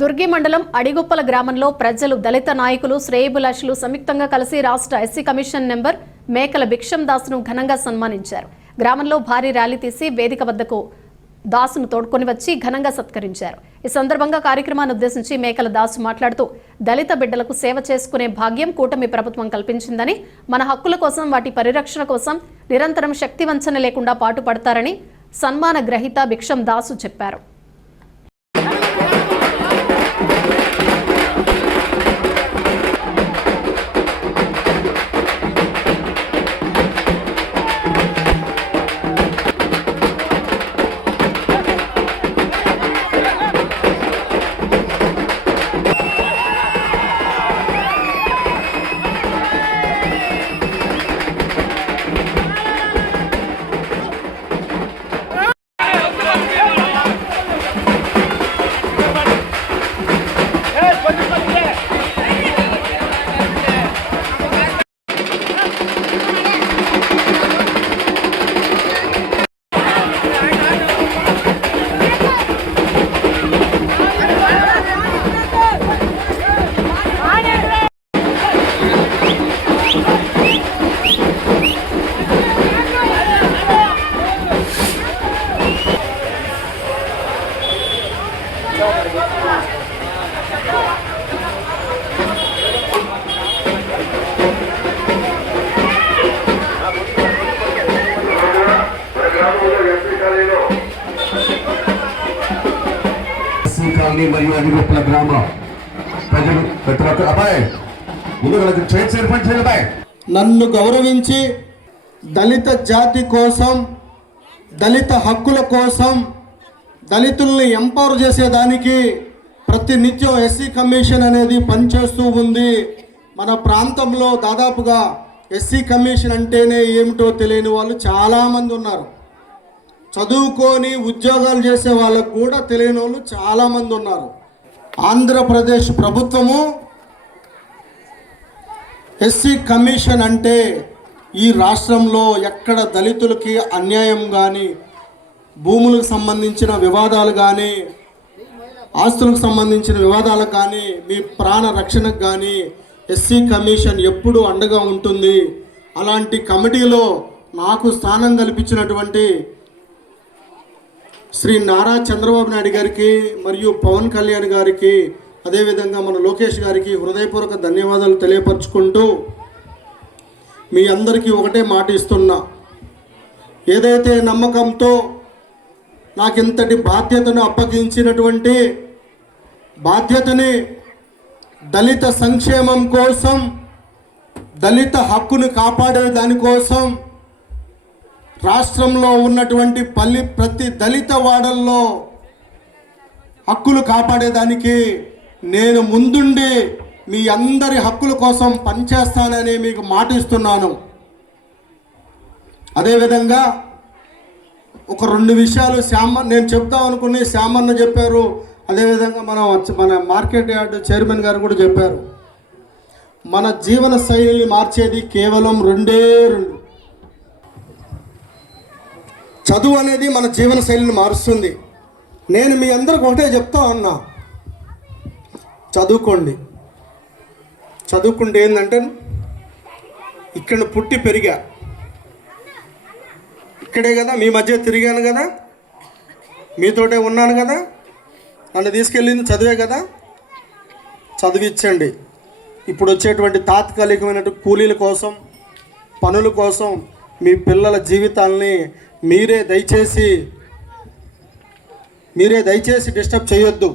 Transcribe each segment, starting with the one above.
దుర్గి మండలం అడిగుప్పల గ్రామంలో ప్రజలు దళిత నాయకులు శ్రేయభిలాషులు సంయుక్తంగా కలిసి రాష్ట్ర ఎస్సీ కమిషన్ నెంబర్ మేకల భిక్షం దాసును ఘనంగా సన్మానించారు. గ్రామంలో భారీ ర్యాలీ తీసి వేదిక వద్దకు దాసును తోడ్కొని వచ్చి ఘనంగా సత్కరించారు. ఈ సందర్భంగా కార్యక్రమాన్ని ఉద్దేశించి మేకల దాసు మాట్లాడుతూ దళిత బిడ్డలకు సేవ చేసుకునే భాగ్యం కూటమి ప్రభుత్వం కల్పించిందని, మన హక్కుల కోసం వాటి పరిరక్షణ కోసం నిరంతరం శక్తి వంచన లేకుండా పాటుపడతారని సన్మాన గ్రహీత భిక్షం దాసు చెప్పారు. మరియు అడిగుప్పల గ్రామ ప్రజలు ప్రతి ఒక్క అబ్బాయి ముందు చేయాలి. నన్ను గౌరవించి దళిత జాతి కోసం, దళిత హక్కుల కోసం, దళితుల్ని ఎంపవర్ చేసేదానికి ప్రతి నిత్యం ఎస్సీ కమిషన్ అనేది పనిచేస్తూ ఉంది. మన ప్రాంతంలో దాదాపుగా ఎస్సీ కమిషన్ అంటేనే ఏమిటో తెలియని వాళ్ళు చాలామంది ఉన్నారు. చదువుకొని ఉద్యోగాలు చేసే వాళ్ళకు కూడా తెలియని వాళ్ళు చాలామంది ఉన్నారు. ఆంధ్రప్రదేశ్ ప్రభుత్వము ఎస్సీ కమిషన్ అంటే ఈ రాష్ట్రంలో ఎక్కడ దళితులకి అన్యాయం కానీ, భూములకు సంబంధించిన వివాదాలు కానీ, ఆస్తులకు సంబంధించిన వివాదాలకు కానీ, మీ ప్రాణ రక్షణకు కానీ ఎస్సీ కమిషన్ ఎప్పుడూ అండగా ఉంటుంది. అలాంటి కమిటీలో నాకు స్థానం కల్పించినటువంటి శ్రీ నారా చంద్రబాబు నాయుడు గారికి మరియు పవన్ కళ్యాణ్ గారికి, అదేవిధంగా మన లోకేష్ గారికి హృదయపూర్వక ధన్యవాదాలు తెలియపరుచుకుంటూ మీ అందరికీ ఒకటే మాట ఇస్తున్నా. ఏదైతే నమ్మకంతో నాకు ఇంతటి బాధ్యతను అప్పగించినటువంటి బాధ్యతని దళిత సంక్షేమం కోసం, దళిత హక్కును కాపాడే దానికోసం రాష్ట్రంలో ఉన్నటువంటి ప్రతి దళిత వాడల్లో హక్కులు కాపాడేదానికి నేను ముందుండి మీ అందరి హక్కుల కోసం పనిచేస్తానని మీకు మాట ఇస్తున్నాను. అదేవిధంగా ఒక 2 విషయాలు నేను చెప్తాం అనుకుని శ్యామన్న చెప్పారు, అదేవిధంగా మన మార్కెట్ యార్డ్ చైర్మన్ గారు కూడా చెప్పారు. మన జీవన శైలిని మార్చేది కేవలం 2 చదువు అనేది మన జీవన శైలిని మారుస్తుంది. నేను మీ అందరికి ఒకటే చెప్తా ఉన్నా, చదువుకుంటే ఏంటంటే ఇక్కడ పుట్టి పెరిగా, ఇక్కడే కదా మీ మధ్య తిరిగాను కదా, మీతోటే ఉన్నాను కదా, నన్ను తీసుకెళ్ళింది చదివే కదా. చదివించండి. ఇప్పుడు వచ్చేటువంటి తాత్కాలికమైన కూలీల కోసం, పనుల కోసం మీ పిల్లల జీవితాలని మీరే దయచేసి డిస్టర్బ్ చేయొద్దు.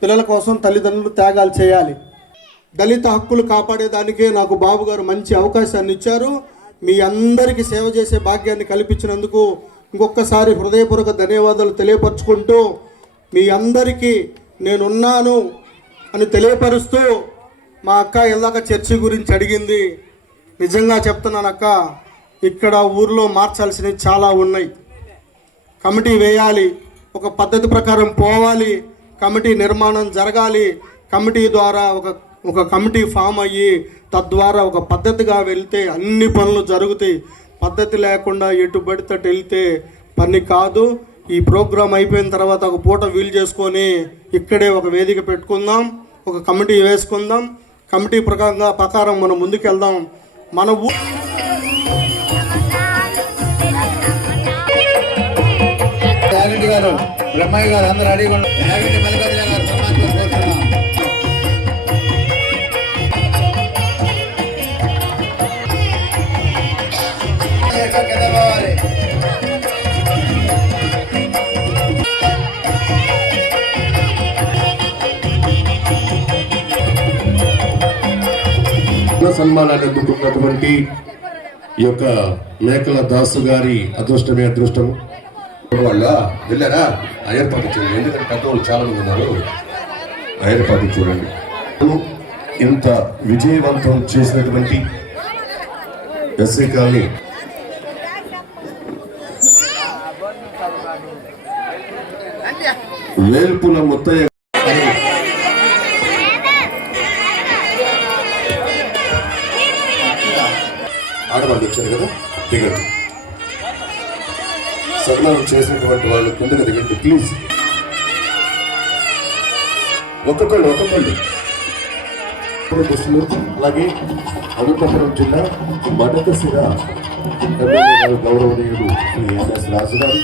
పిల్లల కోసం తల్లిదండ్రులు త్యాగాలు చేయాలి. దళిత హక్కులు కాపాడేదానికే నాకు బాబు గారు మంచి అవకాశాన్ని ఇచ్చారు. మీ అందరికీ సేవ చేసే భాగ్యాన్ని కల్పించినందుకు ఇంకొకసారి హృదయపూర్వక ధన్యవాదాలు తెలియపరుచుకుంటూ, మీ అందరికీ నేనున్నాను అని తెలియపరుస్తూ, మా అక్క ఎల్లాక చర్చి గురించి అడిగింది. నిజంగా చెప్తున్నాను అక్క, ఇక్కడ ఊర్లో మార్చాల్సినవి చాలా ఉన్నాయి. కమిటీ వేయాలి, ఒక పద్ధతి ప్రకారం పోవాలి, కమిటీ నిర్మాణం జరగాలి. కమిటీ ద్వారా ఒక కమిటీ ఫామ్ అయ్యి తద్వారా ఒక పద్ధతిగా వెళ్తే అన్ని పనులు జరుగుతాయి. పద్ధతి లేకుండా ఎటు పడితే వెళ్తే పని కాదు. ఈ ప్రోగ్రాం అయిపోయిన తర్వాత ఒక పూట వీలు చేసుకొని ఇక్కడే ఒక వేదిక పెట్టుకుందాం, ఒక కమిటీ వేసుకుందాం. కమిటీ ప్రకారం మనం ముందుకెళ్దాం. మన యాగంటి గారు, బ్రహ్మయ్య గారు అందరూ అడిగి యాగంటి మల్లికార్జున గారు సన్మానం కోరుతున్నాం. సన్మానాన్ని అందుకున్నటువంటి ఈ యొక్క మేకల దాసు గారి అదృష్టమే అదృష్టం. వాళ్ళ వెళ్ళారా ఆ ఏర్పాటు చూడండి, ఎందుకంటే పెద్దవాళ్ళు చాలా మంది ఉన్నారు. ఆ ఏర్పాటు చూడండి. ఇంత విజయవంతం చేసినటువంటి ఎస్సీ కాలనీ వేల్పుల ముత్తయ్య ఆడవాళ్ళు వచ్చారు కదా, దిగండి. సన్మానం చేసినటువంటి వాళ్ళు కిందకి దిగండి ప్లీజ్. ఒక్కొక్కళ్ళు దృష్టిలో. అలాగే అనంతపురం జిల్లా మడకశిర ఎమ్మెల్యే గారు గౌరవనీయులు శ్రీ ఎంఎస్ రాజు గారు,